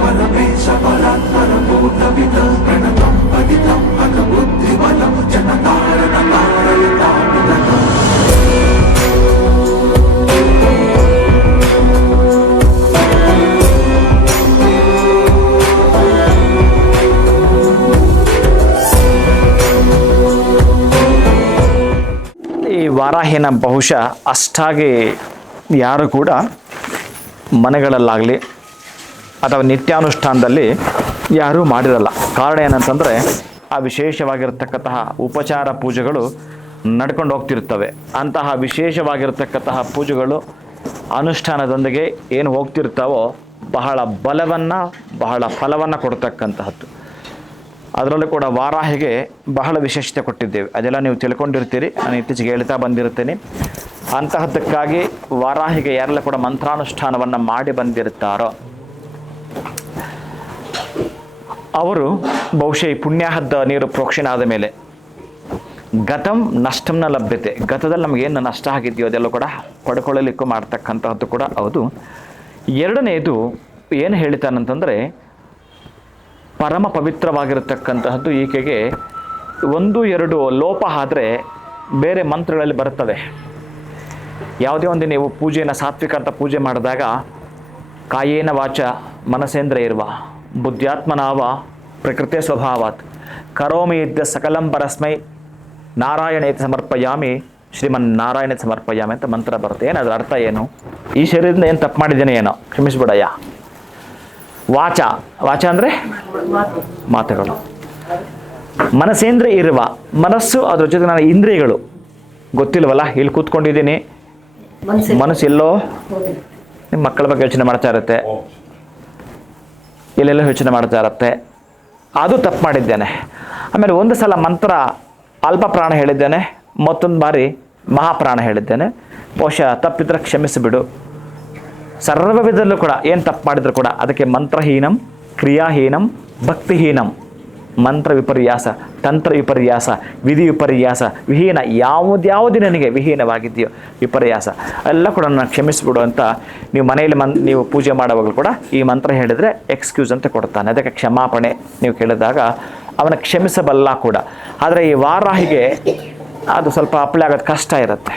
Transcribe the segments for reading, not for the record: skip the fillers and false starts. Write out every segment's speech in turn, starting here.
परमेश परात्परभूतविदः प्रणतं पतितं अकबुद्धिबलं जनतारणकारयतामिदम्। ಈ ವಾರಾಹಿನ ಬಹುಶಃ ಅಷ್ಟಾಗಿ ಯಾರು ಕೂಡ ಮನೆಗಳಲ್ಲಾಗಲಿ ಅಥವಾ ನಿತ್ಯಾನುಷ್ಠಾನದಲ್ಲಿ ಯಾರೂ ಮಾಡಿರಲ್ಲ. ಕಾರಣ ಏನಂತಂದರೆ ಆ ವಿಶೇಷವಾಗಿರತಕ್ಕಂತಹ ಉಪಚಾರ ಪೂಜೆಗಳು ನಡ್ಕೊಂಡು ಹೋಗ್ತಿರ್ತವೆ. ಅಂತಹ ವಿಶೇಷವಾಗಿರತಕ್ಕಂತಹ ಪೂಜೆಗಳು ಅನುಷ್ಠಾನದೊಂದಿಗೆ ಏನು ಹೋಗ್ತಿರ್ತಾವೋ ಬಹಳ ಬಲವನ್ನು ಬಹಳ ಫಲವನ್ನು ಕೊಡ್ತಕ್ಕಂತಹದ್ದು. ಅದರಲ್ಲೂ ಕೂಡ ವಾರಾಹಿಗೆ ಬಹಳ ವಿಶೇಷತೆ ಕೊಟ್ಟಿದ್ದೇವೆ, ಅದೆಲ್ಲ ನೀವು ತಿಳ್ಕೊಂಡಿರ್ತೀರಿ. ನಾನು ಇತ್ತೀಚೆಗೆ ಹೇಳ್ತಾ ಬಂದಿರ್ತೇನೆ. ಅಂತಹದ್ದಕ್ಕಾಗಿ ವಾರಾಹಿಗೆ ಯಾರೆಲ್ಲ ಕೂಡ ಮಂತ್ರಾನುಷ್ಠಾನವನ್ನು ಮಾಡಿ ಬಂದಿರ್ತಾರೋ ಅವರು ಬಹುಶಃ ಈ ಪುಣ್ಯಾಹದ ನೀರು ಪ್ರೋಕ್ಷಣೆ ಆದ ಮೇಲೆ ಗತಂ ನಷ್ಟಂನ ಲಭ್ಯತೆ, ಗತದಲ್ಲಿ ನಮಗೇನು ನಷ್ಟ ಆಗಿದೆಯೋ ಅದೆಲ್ಲ ಕೂಡ ಪಡ್ಕೊಳ್ಳಲಿಕ್ಕೂ ಮಾಡ್ತಕ್ಕಂತಹದ್ದು ಕೂಡ ಹೌದು. ಎರಡನೇದು ಏನು ಹೇಳ್ತಾನಂತಂದರೆ ಪರಮ ಪವಿತ್ರವಾಗಿರತಕ್ಕಂತಹದ್ದು. ಈಕೆಗೆ 1-2 ಲೋಪ ಆದರೆ ಬೇರೆ ಮಂತ್ರಗಳಲ್ಲಿ ಬರ್ತವೆ. ಯಾವುದೇ ಒಂದು ನೀವು ಪೂಜೆಯನ್ನು ಸಾತ್ವಿಕ ಅಂತ ಪೂಜೆ ಮಾಡಿದಾಗ ಕಾಯೇನ ವಾಚ ಮನಸೇಂದ್ರ ಇರುವ ಬುದ್ಧ್ಯಾತ್ಮನಾವ ಪ್ರಕೃತಿ ಸ್ವಭಾವಾತ್ ಕರೋಮಿ ಇದ್ದ ಸಕಲಂ ಪರಸ್ಮೈ ನಾರಾಯಣೇತಿ ಸಮರ್ಪಯಾಮಿ ಶ್ರೀಮನ್ ನಾರಾಯಣ ಸಮರ್ಪಯಾಮಿ ಅಂತ ಮಂತ್ರ ಬರುತ್ತೆ. ಏನದ್ರ ಅರ್ಥ ಏನು? ಈ ಶರೀರದಿಂದ ಏನು ತಪ್ಪು ಮಾಡಿದ್ದೇನೆ ಏನೋ ಕ್ಷಮಿಸ್ಬಿಡಯ್ಯ. ವಾಚ, ವಾಚ ಅಂದರೆ ಮಾತುಗಳು. ಮನಸೇಂದ್ರ ಇರುವ ಮನಸ್ಸು, ಅದ್ರ ಜೊತೆ ನನ್ನ ಇಂದ್ರಿಯಗಳು ಗೊತ್ತಿಲ್ವಲ್ಲ. ಇಲ್ಲಿ ಕೂತ್ಕೊಂಡಿದ್ದೀನಿ, ಮನಸ್ಸು ಎಲ್ಲೋ ನಿಮ್ಮ ಮಕ್ಕಳ ಬಗ್ಗೆ ಯೋಚನೆ ಮಾಡ್ತಾ ಇರುತ್ತೆ, ಎಲ್ಲೆಲ್ಲೋ ಯೋಚನೆ ಮಾಡ್ತಾ ಇರುತ್ತೆ. ಅದು ತಪ್ಪು ಮಾಡಿದ್ದೇನೆ. ಆಮೇಲೆ ಒಂದು ಸಲ ಮಂತ್ರ ಅಲ್ಪ ಪ್ರಾಣ ಹೇಳಿದ್ದೇನೆ, ಮತ್ತೊಂದು ಬಾರಿ ಮಹಾಪ್ರಾಣ ಹೇಳಿದ್ದೇನೆ. ಬಹುಶಃ ತಪ್ಪಿದ್ರೆ ಕ್ಷಮಿಸಿಬಿಡು. ಸರ್ವವಿಧದಲ್ಲೂ ಕೂಡ ಏನು ತಪ್ಪು ಮಾಡಿದ್ರು ಕೂಡ ಅದಕ್ಕೆ ಮಂತ್ರಹೀನಂ, ಕ್ರಿಯಾಹೀನಂ, ಭಕ್ತಿಹೀನಂ, ಮಂತ್ರ ವಿಪರ್ಯಾಸ, ತಂತ್ರ ವಿಪರ್ಯಾಸ, ವಿಧಿ ವಿಪರ್ಯಾಸ, ವಿಹೀನ, ಯಾವುದ್ಯಾವುದು ನನಗೆ ವಿಹೀನವಾಗಿದೆಯೋ ವಿಪರ್ಯಾಸ ಎಲ್ಲ ಕೂಡ ನಾನು ಕ್ಷಮಿಸ್ಬಿಡು ಅಂತ ನೀವು ಮನೆಯಲ್ಲಿ ನೀವು ಪೂಜೆ ಮಾಡುವಾಗಲೂ ಕೂಡ ಈ ಮಂತ್ರ ಹೇಳಿದರೆ ಎಕ್ಸ್ಕ್ಯೂಸ್ ಅಂತ ಕೊಡ್ತಾನೆ. ಅದಕ್ಕೆ ಕ್ಷಮಾಪಣೆ ನೀವು ಕೇಳಿದಾಗ ಅವನ ಕ್ಷಮಿಸಬಲ್ಲ ಕೂಡ. ಆದರೆ ಈ ವಾರಾಹಿಗೆ ಅದು ಸ್ವಲ್ಪ ಅಪ್ಲೈ ಆಗೋದು ಕಷ್ಟ ಇರುತ್ತೆ.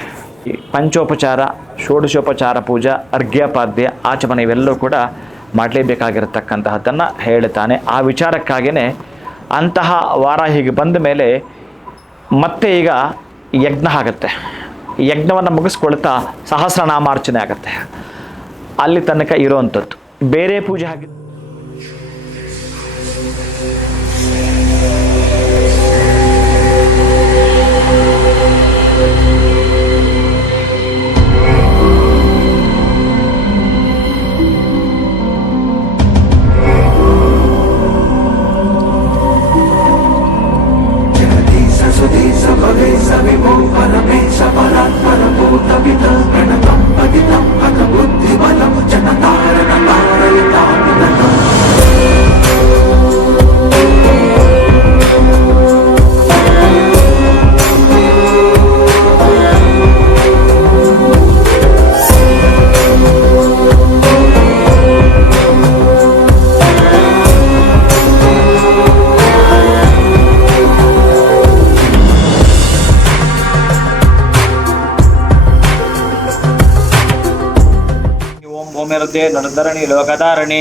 ಈ ಪಂಚೋಪಚಾರ, ಷೋಡಶೋಪಚಾರ ಪೂಜಾ, ಅರ್ಘ್ಯಪಾದ್ಯ, ಆಚಮನ ಇವೆಲ್ಲವೂ ಕೂಡ ಮಾಡಲೇಬೇಕಾಗಿರತಕ್ಕಂತಹದ್ದನ್ನು ಹೇಳ್ತಾನೆ. ಆ ವಿಚಾರಕ್ಕಾಗಿಯೇ ಅಂತಹ ವಾರಾಹಿಗೆ ಬಂದ ಮೇಲೆ ಮತ್ತೆ ಈಗ ಯಜ್ಞ ಆಗುತ್ತೆ. ಯಜ್ಞವನ್ನು ಮುಗಿಸ್ಕೊಳ್ತಾ ಸಹಸ್ರನಾಮಾರ್ಚನೆ ಆಗುತ್ತೆ. ಅಲ್ಲಿ ತನಕ ಇರೋವಂಥದ್ದು ಬೇರೆ ಪೂಜೆ ಆಗಿ परमेश परात्परभूतविदः प्रणतं पतितं अकबुद्धिबलं जनतारणकारयतामिदम्। ನರಧರಣಿ ಲೋಕಧಾರಣಿ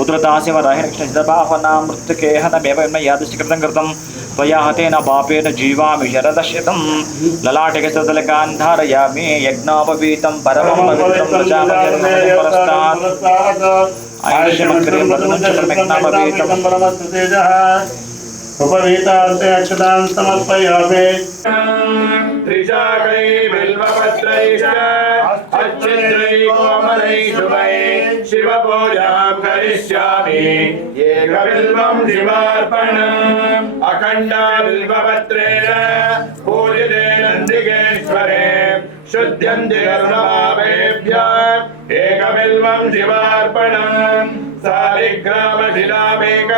ಉದ್ರತಾಸಿವ ರಾಹಿಣಕೃಷ್ಣಜಿತಬಾಹನ ಮೃತ್ಯುಕೇಹನ ಮೇವ ಯಾದೃಷ್ಟಿಕೃತಂ ಕೃತಂ ತ್ವಯಾ ಹತೇನ ಪಾಪೇನ ಜೀವಾಮಿ ಶರದಶ್ಯತಂ ಲಲಾಟಕೆ ಸದಲಕಾಂಧಾರಯಾಮಿ ಯಜ್ಞೋಪವೀತಂ ಪರಮಂ ಪವಿತ್ರಂ ಪ್ರಜಾಪತಿರ್ಪರಸ್ತಾತ್ ಆಯುಷ್ಯಮಗ್ರೇ ಪರಮಂಚತ್ರಮೆಜ್ಞಾಪವೀತಂ उपवीतार्थे अक्षतां समर्पयामि। त्रिशाकै बिल्वपत्रैश्च अच्छिद्रै कोमलै शुभै शिवपूजां करिष्यामि। एकबिल्वं शिवार्पणम् अखण्डा बिल्वपत्रेण पूजिते नन्दिकेश्वरे शुद्ध्यन्ति कर्मभावेभ्यः एकबिल्वं शिवार्पणम् सालिग्रामशिलामेक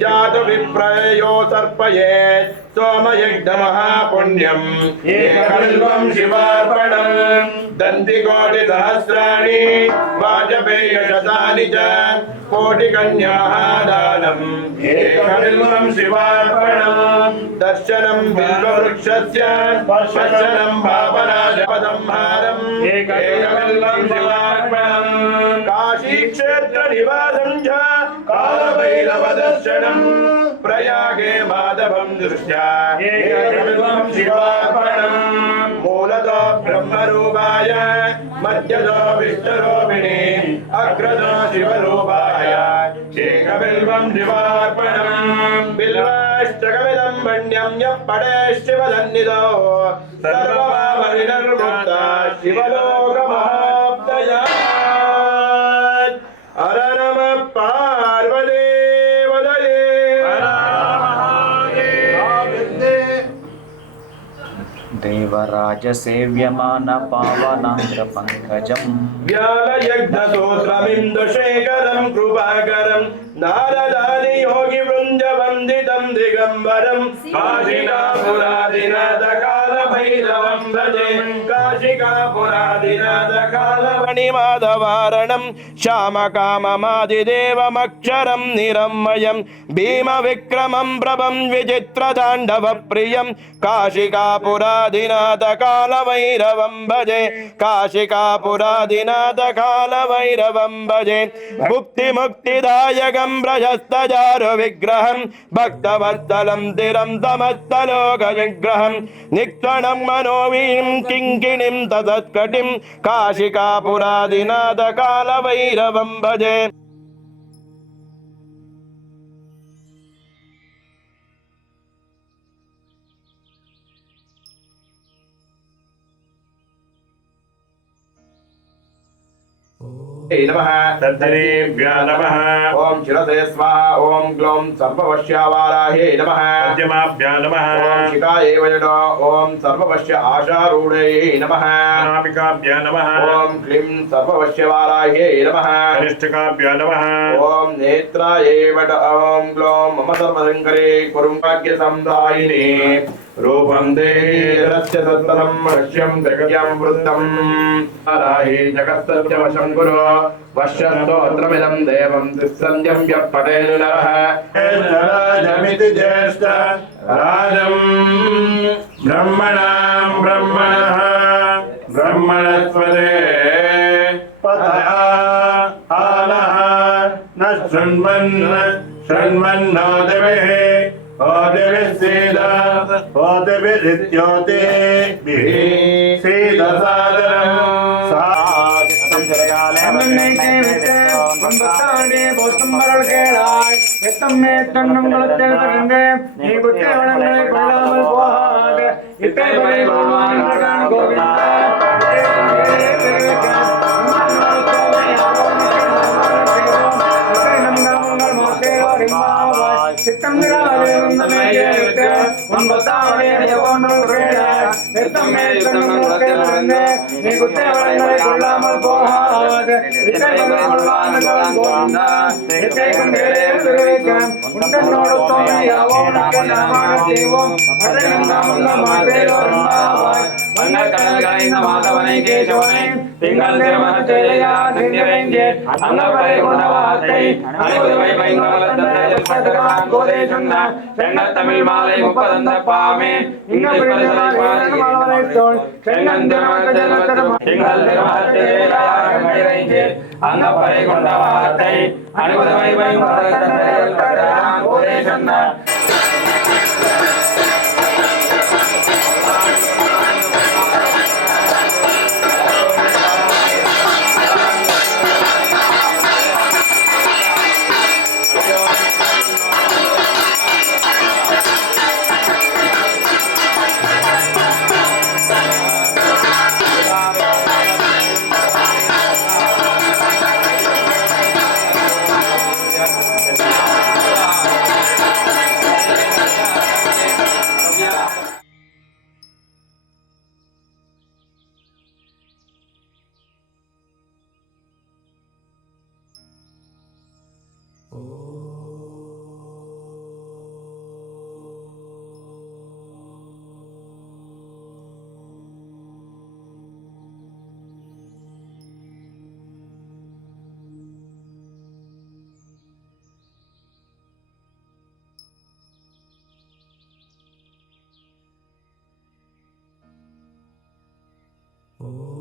जातु विप्रयो सर्पयेत् स्तोमयज्ञमहापुण्यम् एकबिल्वं शिवार्पणम् दन्तिकोटिसहस्राणि वाजपेयशतानि च कोटिकन्याः दानम् एकबिल्वं शिवार्पणम् दर्शनं बिल्ववृक्षस्य स्पर्शनं भावनाजपदंहारम् एकबिल्वं शिवार्पणम् काशीक्षेत्रनिवासं च कालभैरवदर्शनम् प्रयागे माधवं दृष्ट्या एकबिल्वं शिवार्पणम् मूलतो ब्रह्मरूपाय मध्यतो विष्णुरूपिणे अग्रतो शिवरूपाय एकबिल्वं शिवार्पणम् बिल्वाष्टकमिदं मण्यं यः पठे शिवसन्निधौ सर्वपापविनिर्मुक्ता शिवलोकमहाप्तया हर नमः पार्वतीपतये देवराज सेव्यमान पावनांग्र पंकजं व्यालयज्ञसूत्रमिन्दुशेखरं कृपाकरं नारदादि योगि वृन्दवन्दितं दिगम्बरं काशिकापुरादिनाथकालभैरवं भजे काशिकापुरादिनाथकालमणिमाधवारणं श्यामकाममादिदेवमक्षरं निरमयं भीमविक्रमं प्रभं विचित्रताण्डवप्रियं काशिकापुरादिनाथकालभैरवं भजे काशिकापुरादिनाथकालभैरवं भजे मुक्तिमुक्तिदायकं प्रशस्तचारु विग्रहं भक्तवत्सलं तिरं समस्तलोकविग्रहं निक्षणं मनोवीं किङ्किणीं ततत्कटिं काशिकापुरादिनाथकालभैरवं भजे नमः तद्दिनेभ्यो नमः ओम शिरसे स्वाहा ओम ग्लौं सर्ववश्यावाराहे नमः मध्यमाभ्यो नमः ओम शिखाये वजनो ओम सर्ववश्य आशारूढये नमः अनामिकाभ्यो नमः ओम क्लीं सर्ववश्यवाराहे नमः कनिष्ठकाभ्यो नमः ओम नेत्राये वट ओम ग्लौं मम सर्वशङ्करे कुरुम्भाग्यसंदायिने रूपं देरस्य सत्तरं वश्यं जगत्यां वृत्तं आराहि जगत्सत्य वशं कुरु वश्यस्तोत्रमिदं देवं दुःसन्ध्यं यः पठेन् नरः राजमिति ज्येष्ठ राजं ब्रह्मणां ब्रह्मणः ब्रह्मणस्पदे पतया आनः न शृण्वन्नो दिविः ओदिविरित्योतिभिः सीदसादरम् தமிழ் மாலை முப்பதந்த பாமே அங்கப்பறை கொண்ட வார்த்தை அனுபவமை ಓಂ